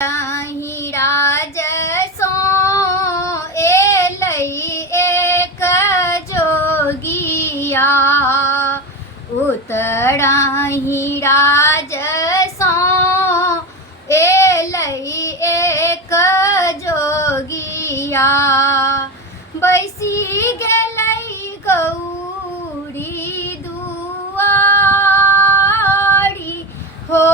અહીં રાજસો એ લઈ એક જોગિયા ઉતરાહીં રાજસો એ લઈ એક જોગિયા બેસી ગેલઈ ગૌરી દુઆરી હો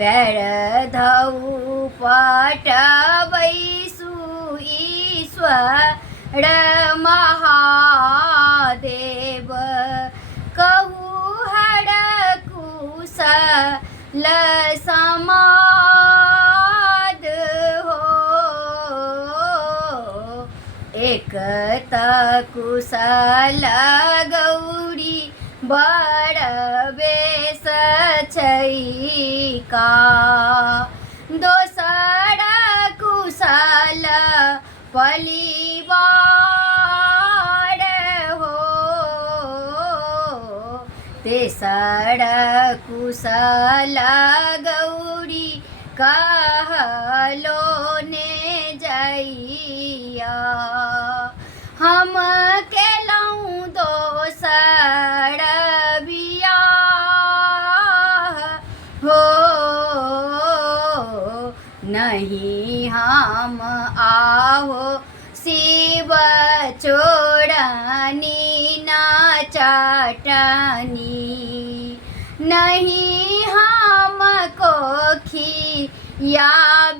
પેર ધૌ પટ વૈસુ ઈશ્વર મહાદેવ કહું હડકુશલ સમાદ હો એક તકુશલ ગૌરી બળ બેસ છૈકા દોસર કુશલ પલિવાડ હો તેસર કુશલ ગૌરી કહલો ને જૈયા हम केलऊँ दोसर बियाह हो नहीं हम आहो शिव चोरनी ना चटनी नहीं हम कोखिया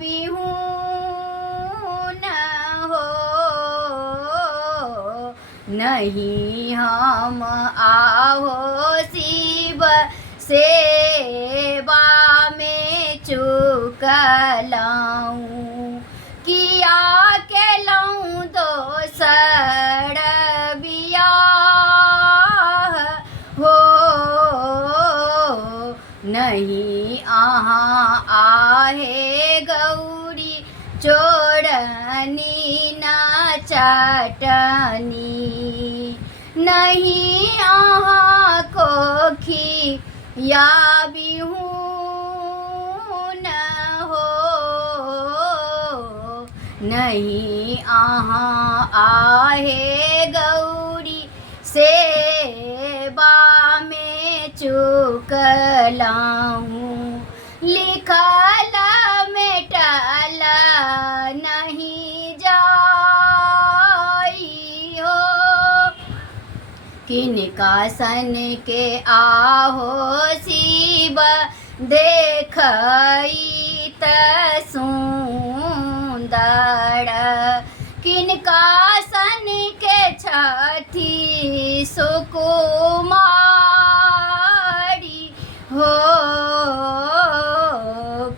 बिहून हो नहीं हम आहो शिव सेवा में चुकलाऊँ किया केलऊँ दोसर बियाह हो नहीं अहाँ आहे गौरी चोरनी ना चटनी नहीं अहाँ कोखिया बिहून हो नहीं अहाँ आहे गौरी सेवा में चुकलाऊँ लिखल मेटल नहीं जाई हो किनका सन के आहो शिव देखई त सुंदर किनका सन के छठी सुकुमारी हो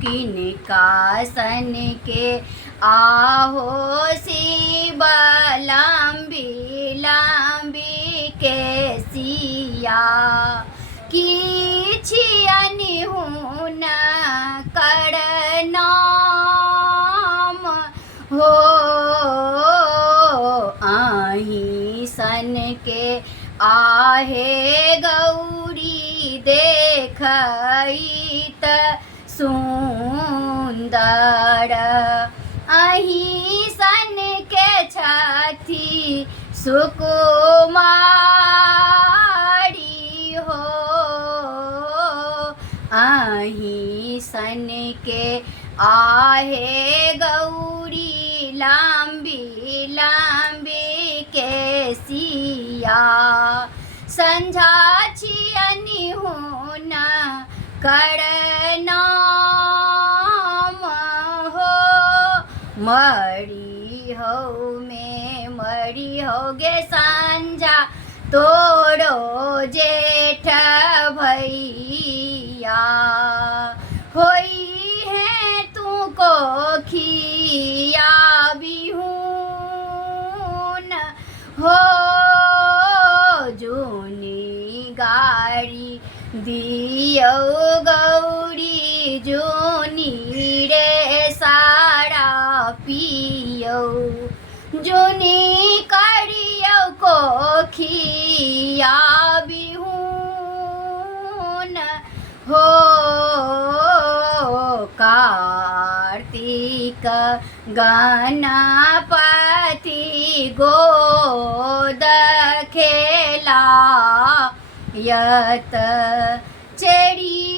किनका सन के आहो शिव लंबी लंबी के सिया किछियनि हुन कर नाम हो आही सन के आहे गौरी देखई त सुंदर अही सन के छथी सुकुमारी हो अही सन के आहे गौरी लंबी लंबी के सिया संझा छियनि हुन कर नाम हो मरी हो में मरी होगे संझा तोड़ो जेठ भैया होई है तू को खिया बिहून हो जूनी गाड़ी दियो गौरी जूनी रे सारा पियो जूनी करियो को खिया बिहून हो गणपति गोद खेला यत चढ़ी